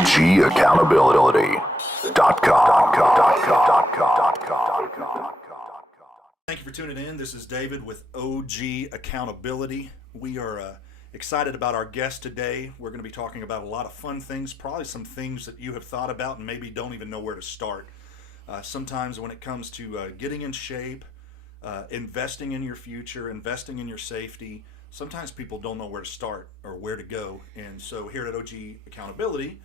OGAccountability.com. Thank you for tuning in. This is David with OG Accountability. We are excited about our guest today. We're going to be talking about a lot of fun things, probably some things that you have thought about and maybe don't even know where to start. Sometimes when it comes to getting in shape, investing in your future, investing in your safety, sometimes people don't know where to start or where to go. And so here at OG Accountability,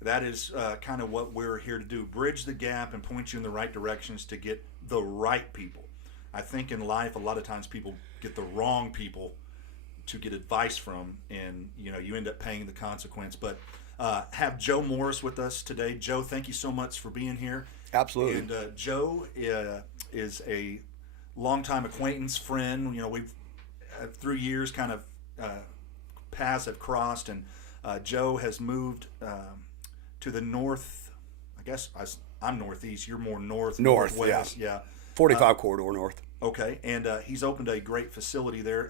that is kind of what we're here to do, bridge the gap and point you in the right directions to get the right people. I think in life, a lot of times people get the wrong people to get advice from, and you end up paying the consequence. But have Joe Morris with us today. Joe, thank you so much for being here. Absolutely. And Joe is a longtime acquaintance, friend. We've through years kind of paths have crossed, and Joe has moved to the north. I guess I'm northeast. You're more northwest. Yeah. 45 corridor north. Okay, and he's opened a great facility there.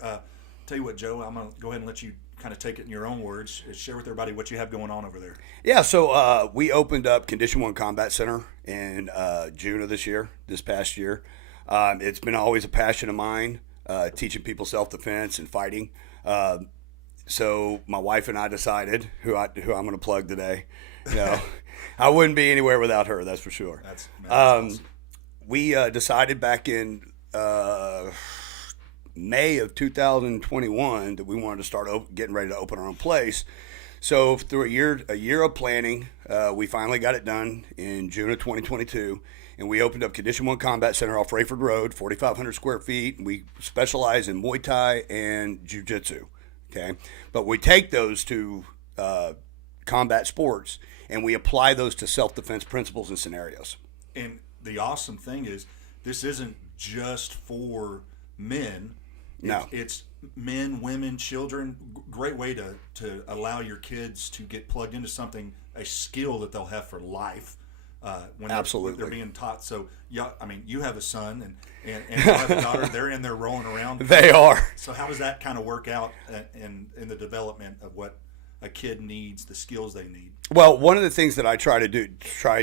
Tell you what, Joe, I'm going to go ahead and let you kind of take it in your own words. Share with everybody what you have going on over there. Yeah, so we opened up Condition 1 Combat Center in June of this past year. It's been always a passion of mine, teaching people self-defense and fighting. So my wife and I decided who I'm going to plug today. I wouldn't be anywhere without her, that's for sure. That's awesome. We decided back in May of 2021 that we wanted to start getting ready to open our own place. So through a year of planning, we finally got it done in June of 2022, and we opened up Condition 1 Combat Center off Rayford Road, 4,500 square feet. We specialize in Muay Thai and Jiu-Jitsu. Okay, but we take those to combat sports and we apply those to self-defense principles and scenarios. And the awesome thing is, this isn't just for men. No. It's men, women, children. Great way to allow your kids to get plugged into something, a skill that they'll have for life when Absolutely. they're being taught. So, yeah, I mean, you have a son and you have a daughter. They're in there rolling around. They are. So how does that kind of work out in the development of what a kid needs, the skills they need? Well, one of the things that I try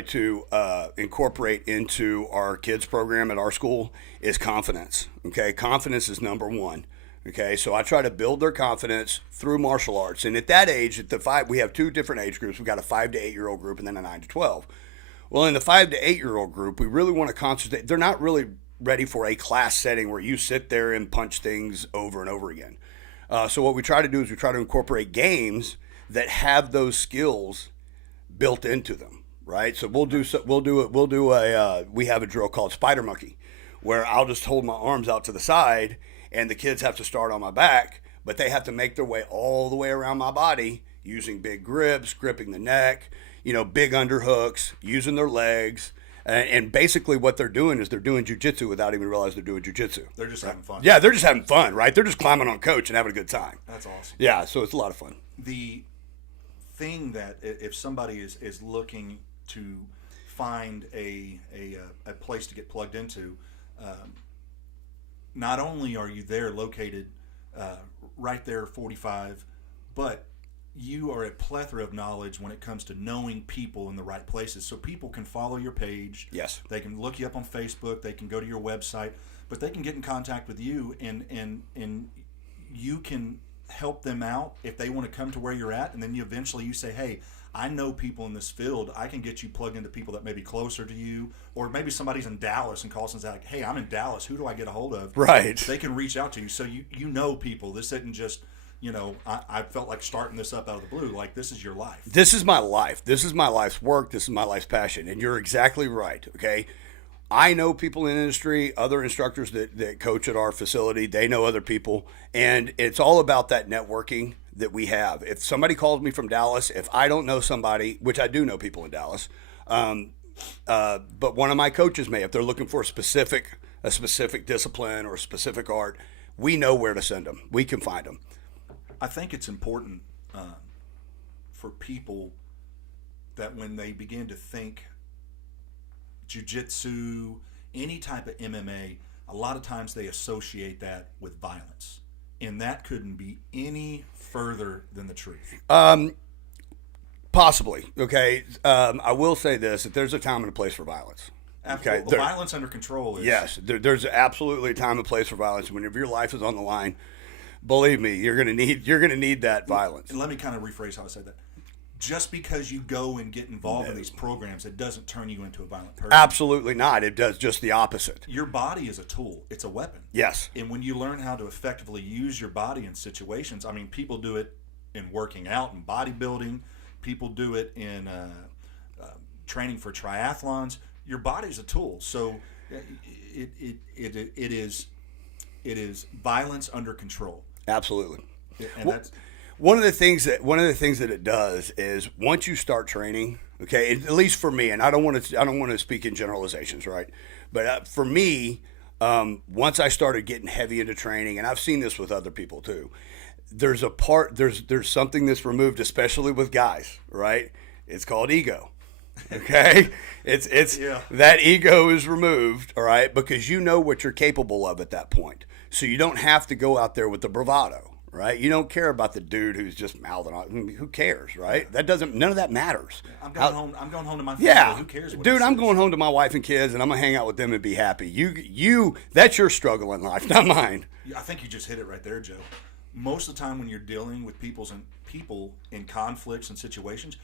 to incorporate into our kids program at our school is confidence. Okay, confidence is number one. Okay, so I try to build their confidence through martial arts. And at that age, we have two different age groups. We've got a 5 to 8 year old group and then a 9 to 12. Well, in the 5 to 8 year old group, we really want to concentrate. They're not really ready for a class setting where you sit there and punch things over and over again. So what we try to do is we try to incorporate games that have those skills built into them, right? So we have a drill called Spider Monkey, where I'll just hold my arms out to the side and the kids have to start on my back, but they have to make their way all the way around my body using big grips, gripping the neck, big underhooks, using their legs. And basically what they're doing is they're doing jiu-jitsu without even realizing they're doing jiu-jitsu. They're just having fun. Yeah, they're just having fun, right? They're just climbing on coach and having a good time. That's awesome. Yeah, so it's a lot of fun. The thing that if somebody is looking to find a place to get plugged into, not only are you there located right there 45, but you are a plethora of knowledge when it comes to knowing people in the right places. So people can follow your page. Yes. They can look you up on Facebook. They can go to your website, but they can get in contact with you, and you can help them out if they want to come to where you're at. And then you say, hey, I know people in this field. I can get you plugged into people that may be closer to you, or maybe somebody's in Dallas and calls and says, hey, I'm in Dallas. Who do I get a hold of? Right. They can reach out to you. So you know people. This isn't just, I felt like starting this up out of the blue. Like, this is your life. This is my life. This is my life's work. This is my life's passion. And you're exactly right, okay? I know people in the industry, other instructors that coach at our facility. They know other people. And it's all about that networking that we have. If somebody calls me from Dallas, if I don't know somebody, which I do know people in Dallas, but one of my coaches may, if they're looking for a specific discipline or a specific art, we know where to send them. We can find them. I think it's important for people that when they begin to think jiu-jitsu, any type of MMA, a lot of times they associate that with violence. And that couldn't be any further than the truth. Possibly. Okay. I will say this: that there's a time and a place for violence. Okay. Well, violence under control is. Yes, there's absolutely a time and place for violence. Whenever your life is on the line, believe me, you're gonna need that violence. And let me kind of rephrase how I said that. Just because you go and get involved in these programs, it doesn't turn you into a violent person. Absolutely not. It does just the opposite. Your body is a tool. It's a weapon. Yes. And when you learn how to effectively use your body in situations, I mean, people do it in working out and bodybuilding. People do it in training for triathlons. Your body's a tool. So it is violence under control. Absolutely. And that's one of the things that it does is once you start training, okay, at least for me, and I don't want to speak in generalizations, right? But for me, once I started getting heavy into training, and I've seen this with other people too, there's something that's removed, especially with guys, right? It's called ego. Okay, it's Yeah. That ego is removed, all right, because you know what you're capable of at that point. So you don't have to go out there with the bravado, right? You don't care about the dude who's just mouthing on. I mean, who cares, right? None of that matters. I'm going home to my family. Yeah, Who cares? What dude, it I'm says? going home to my wife and kids, and I'm gonna hang out with them and be happy. That's your struggle in life, not mine. I think you just hit it right there, Joe. Most of the time when you're dealing with people in conflicts and situations,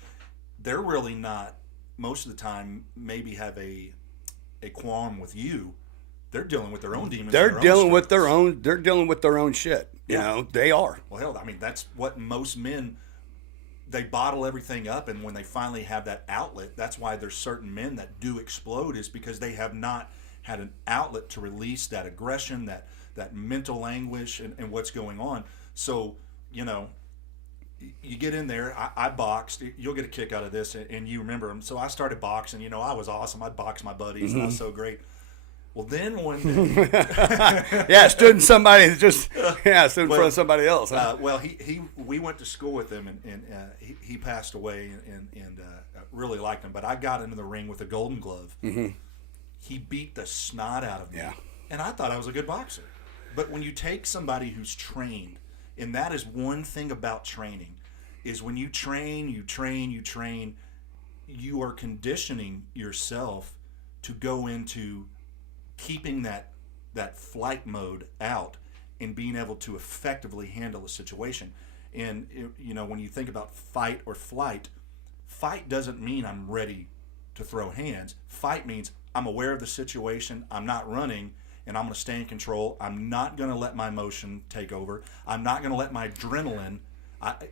they're really not. Most of the time, maybe have a qualm with you. They're dealing with their own demons. They're dealing with struggles. their own. They're dealing with their own shit. You Yeah. know, they are. Well, hell, I mean, that's what most men. They bottle everything up, and when they finally have that outlet, that's why there's certain men that do explode, is because they have not had an outlet to release that aggression, that mental anguish, and what's going on. So, you know, you get in there. I boxed. You'll get a kick out of this, and you remember them. So I started boxing. You know, I was awesome. I'd box my buddies, and I was so great. Well, then one day, Yeah, stood in somebody stood in front of somebody else. Huh? well, we went to school with him, and he passed away, and really liked him. But I got into the ring with a Golden Glove. Mm-hmm. He beat the snot out of me, Yeah. and I thought I was a good boxer. But when you take somebody who's trained, and that is one thing about training, is when you train, you are conditioning yourself to go into keeping that flight mode out and being able to effectively handle a situation. And you know, when you think about fight or flight, fight doesn't mean I'm ready to throw hands. Fight means I'm aware of the situation, I'm not running, and I'm going to stay in control. I'm not going to let my emotion take over. I'm not going to let my adrenaline.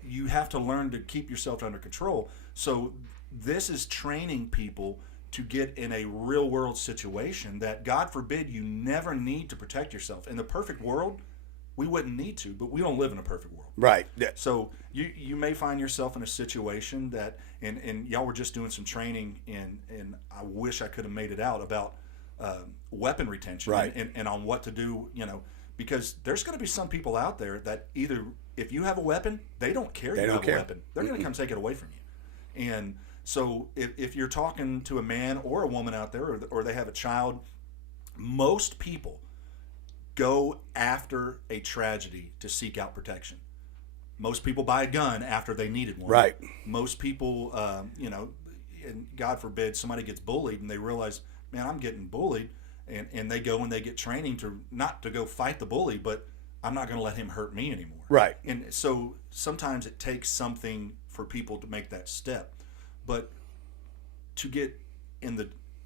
You have to learn to keep yourself under control. So this is training people to get in a real world situation that, God forbid, you never need to protect yourself. In the perfect world, we wouldn't need to, but we don't live in a perfect world. Right. Yeah. So you may find yourself in a situation that, and y'all were just doing some training, and I wish I could have made it out about weapon retention, Right. and on what to do, you know, because there's going to be some people out there that either, if you have a weapon, they don't care you have a weapon. They're going to come take it away from you. And so if you're talking to a man or a woman out there, or they have a child, most people go after a tragedy to seek out protection. Most people buy a gun after they needed one. Right. Most people, you know, and God forbid somebody gets bullied and they realize, man, I'm getting bullied, and they go and they get training to not to go fight the bully, but I'm not going to let him hurt me anymore. Right. And so sometimes it takes something for people to make that step. But to get in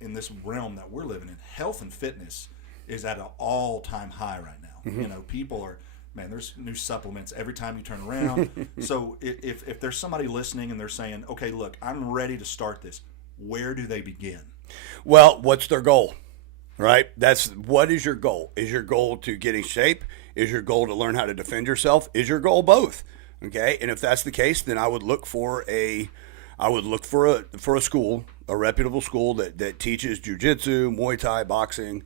this realm that we're living in, health and fitness is at an all-time high right now. Mm-hmm. You know, people are, man, there's new supplements every time you turn around. So if there's somebody listening and they're saying, okay, look, I'm ready to start this, where do they begin? Well, what's their goal? Right? What is your goal? Is your goal to get in shape? Is your goal to learn how to defend yourself? Is your goal both? Okay? And if that's the case, then I would look for a school, a reputable school that teaches jiu-jitsu, Muay Thai, boxing,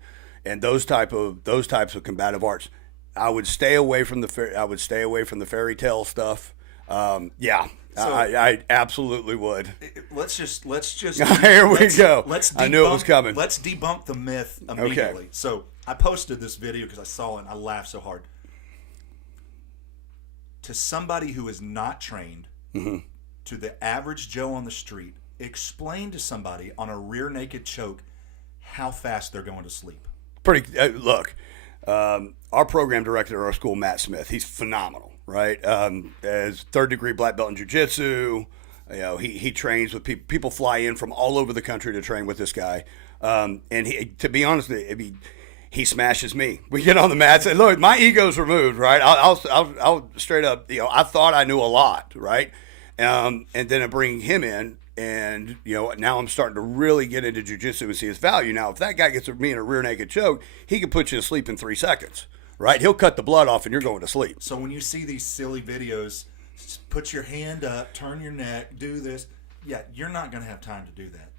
and those types of combative arts. I would stay away from the fairy tale stuff. Yeah. So- I absolutely would. Let's just Here we go. Let's I knew it was coming. Let's debunk the myth immediately. Okay. So I posted this video because I saw it and I laughed so hard. To somebody who is not trained, to the average Joe on the street, explain to somebody on a rear naked choke how fast they're going to sleep. Look, our program director at our school, Matt Smith, he's phenomenal, right? As third degree black belt in jiu-jitsu, he trains with people. People fly in from all over the country to train with this guy. And to be honest, he smashes me. We get on the mats and look, my ego's removed, right? I'll straight up, I thought I knew a lot, right? And then I bring him in, and now I'm starting to really get into jiu-jitsu and see his value. Now, if that guy gets me in a rear naked choke, he can put you to sleep in 3 seconds, right? He'll cut the blood off, and you're going to sleep. So when you see these silly videos, put your hand up, turn your neck, do this. Yeah, you're not going to have time to do that.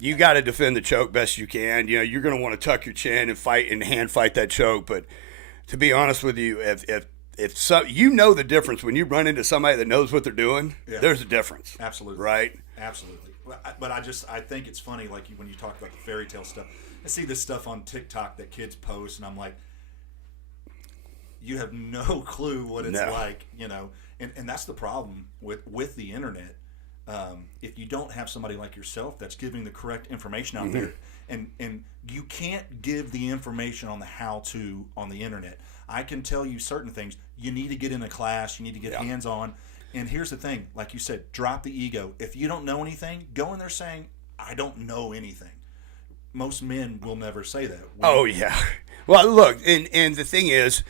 You got to defend the choke best you can. You're going to want to tuck your chin and fight and hand fight that choke. But to be honest with you, if the difference when you run into somebody that knows what they're doing, there's a difference. Absolutely. Right? Absolutely. But I think it's funny, like when you talk about the fairy tale stuff. I see this stuff on TikTok that kids post, and I'm like, you have no clue what it's like, And that's the problem with the internet. If you don't have somebody like yourself that's giving the correct information out there, and you can't give the information on the how-to on the internet. I can tell you certain things. You need to get in a class. You need to get hands-on. And here's the thing, like you said, drop the ego. If you don't know anything, go in there saying, I don't know anything. Most men will never say that. Oh, yeah. Well, look, and the thing is,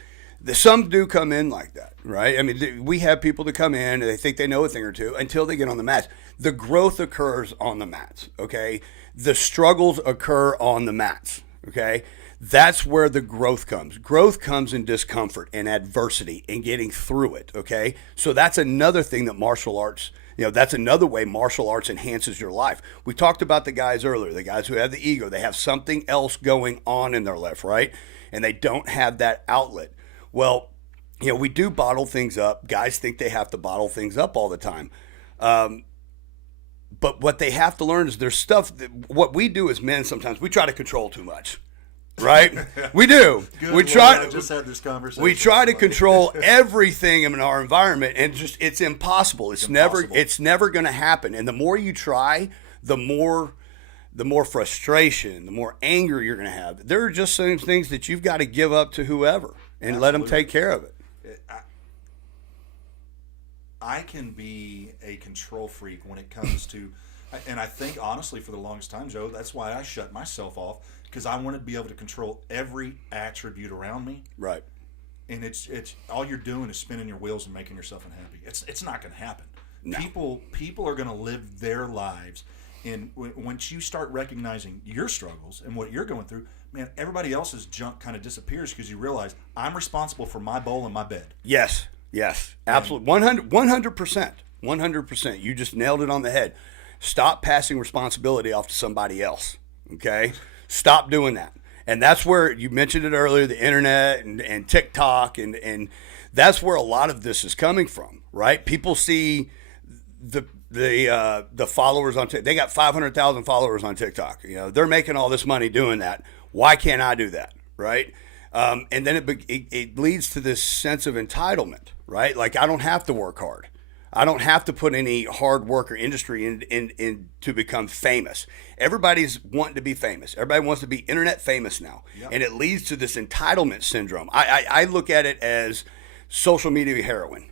some do come in like that, right? I mean, we have people that come in and they think they know a thing or two until they get on the mats. The growth occurs on the mats, okay? The struggles occur on the mats, okay? That's where the growth comes. Growth comes in discomfort and adversity and getting through it, okay? So that's another thing that martial arts, that's another way martial arts enhances your life. We talked about the guys earlier, the guys who have the ego. They have something else going on in their life, right? And they don't have that outlet. Well, we do bottle things up. Guys think they have to bottle things up all the time. But what they have to learn is there's stuff what we do as men sometimes, we try to control too much. Right? We do. I just had this conversation. We try to control everything in our environment, and it's impossible. It's never going to happen. And the more you try, the more frustration, the more anger you're going to have. There are just some things that you've got to give up to whoever and let them take care of it. I can be a control freak when it comes to, and I think honestly for the longest time, Joe, that's why I shut myself off, because I wanted to be able to control every attribute around me. Right. And it's all you're doing is spinning your wheels and making yourself unhappy. It's not going to happen. No. People are going to live their lives, and once you start recognizing your struggles and what you're going through, man, everybody else's junk kind of disappears because you realize I'm responsible for my bowl and my bed. Yes, absolutely, 100%. You just nailed it on the head. Stop passing responsibility off to somebody else. Okay, stop doing that. And that's where you mentioned it earlier, the internet and TikTok, and that's where a lot of this is coming from, right? People see the followers on TikTok. They got 500,000 followers on TikTok. They're making all this money doing that. Why can't I do that, right? And then it leads to this sense of entitlement, right? Like, I don't have to work hard. I don't have to put any hard work or industry in to become famous. Everybody's wanting to be famous. Everybody wants to be internet famous now. Yep. And it leads to this entitlement syndrome. I look at it as social media heroin,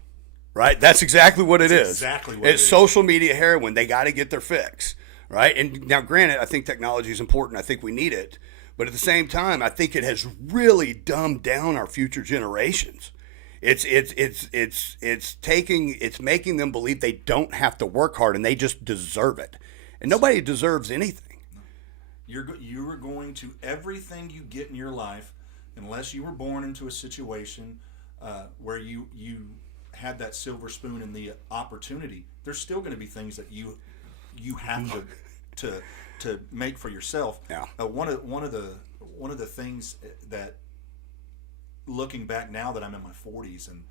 right? That's exactly what it is. Exactly what it is. It's social media heroin. They got to get their fix, right? And now, granted, I think technology is important. I think we need it. But at the same time, I think it has really dumbed down our future generations. It's making them believe they don't have to work hard and they just deserve it. And nobody deserves anything. You are going to, everything you get in your life, unless you were born into a situation where you had that silver spoon and the opportunity, there's still going to be things that you have to make for yourself. Yeah. One of the things that, looking back now that I'm in my 40s and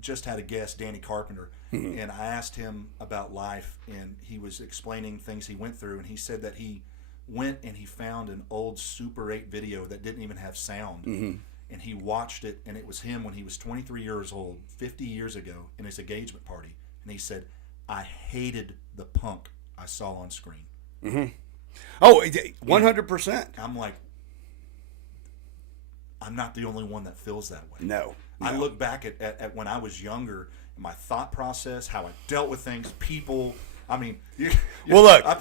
just had a guest, Danny Carpenter, mm-hmm. and I asked him about life, and he was explaining things he went through, and he said that he went and he found an old Super 8 video that didn't even have sound, mm-hmm. and he watched it, and it was him when he was 23 years old, 50 years ago, in his engagement party, and he said, I hated the punk I saw on screen. Oh, 100%. I'm like, I'm not the only one that feels that way. No. I look back at when I was younger, my thought process, how I dealt with things, people. I mean, Well, look,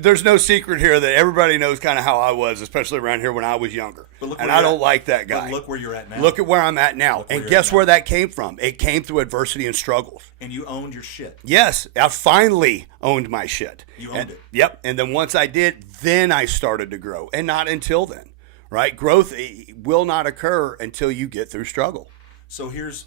there's no secret here that everybody knows kind of how I was, especially around here when I was younger. And I don't like that guy. But look where you're at now. Look at where I'm at now. And guess where that came from? It came through adversity and struggles. And you owned your shit. Yes, I finally owned my shit. You owned it. Yep. And then once I did, then I started to grow. And not until then, right? Growth will not occur until you get through struggle. So here's